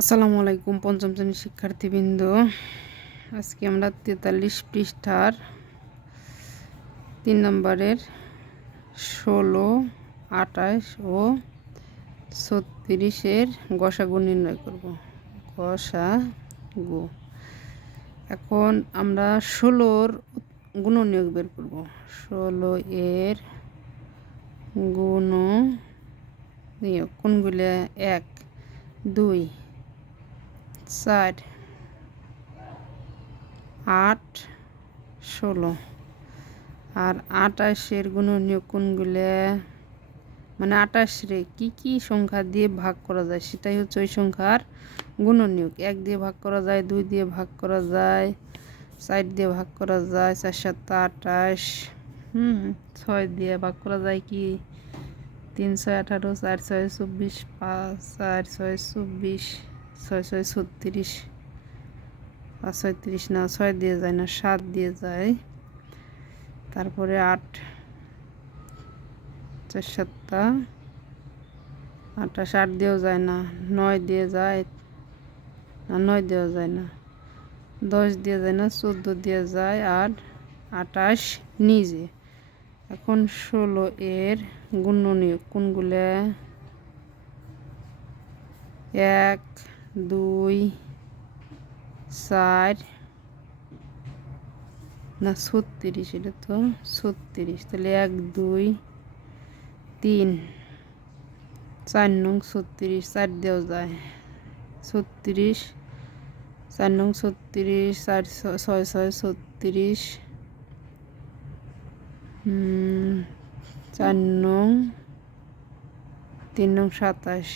আসসালামু আলাইকুম পঞ্চম শ্রেণীর শিক্ষার্থীবৃন্দ। আজকে আমরা 43 পৃষ্ঠার 3 নম্বরের 16, 28 ও 36-এর গসাগু নির্ণয় করব। গসাগু। এখন আমরা 16-র গুণনীয়ক বের করব। 16 এর গুণনীয়ক কোনগুলো? 1, 2, 4, 8, 16 আর 28-এর গুণনীয়ক কোনগুলো? মানে 28-রে কি সংখ্যা দিয়ে ভাগ করা যায় সেটাই হচ্ছে ওই সংখ্যার গুণনীয়ক। 1 দিয়ে ভাগ করা যায়, 2 দিয়ে ভাগ করা যায়, 4 দিয়ে ভাগ করা যায়, 4 7 28, 6 দিয়ে ভাগ করা যায় কি 3 6 18, 4 6 24, 5 4 6 24, 6 6 36, 5 6 30 না, 6 দিয়ে যায় না, 7 দিয়ে যায়। তারপরে 8 4 7 28, 8 দিয়েও যায় না, 9 দিয়ে যায় না, 9 দিয়েও যায় না, 10 দিয়ে যায় না, 14 দিয়ে যায়, আর 28 নিজে। এখন 16 এর গুণনীয়ক কোনগুলো? 1 2 4 না 36, এটা তো 36, তাহলে 1 2 3 4 নং 36, 4 দিয়েও যায় 36, 4 নং 36, 4 6 6 36, 4 নং 3 নং 27,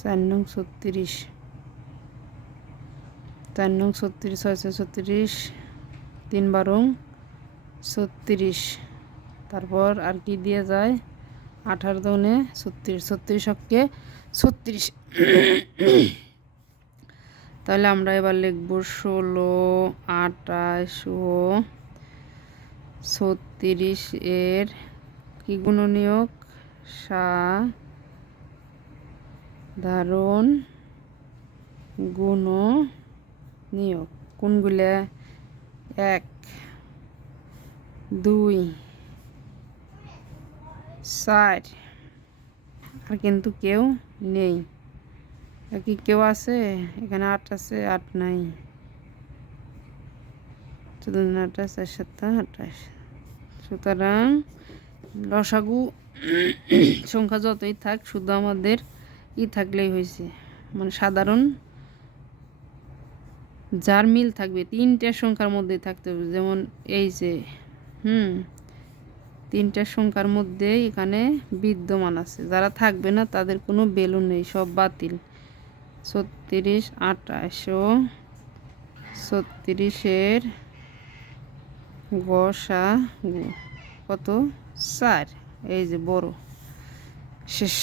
4 নং 36, 4 নং 36, 6 6 36, 3 12 36। তারপর আর কি দিয়ে যায়? 18 দনে 36, 36 অক্ষে 36। তাহলে আমরা এবার লিখব 16, 28 ও 36 এর কি গুণনীয়ক? সাধারণ গুণনীয়ক কোনগুলো? 1 2 4, আর কিন্তু কেউ নেই। কি কেউ আছে? এখানে 8 আছে, 8 নাই, 14 28 4 7 28। সুতরাং লসাগু সংখ্যা যতই থাক শুধু আমাদের থাকলেই হয়েছে, মানে সাধারণ যার মিল থাকবে 3টা সংখ্যার মধ্যেই থাকতে হবে। যেমন এই যে 3টা সংখ্যার মধ্যে এখানে বিদ্যমান আছে, যারা থাকবে না তাদের কোনো ভ্যালু নেই, সব বাতিল। 36 28 ও 36-এর গসাগু কত? 4। এই যে বড় শেষ।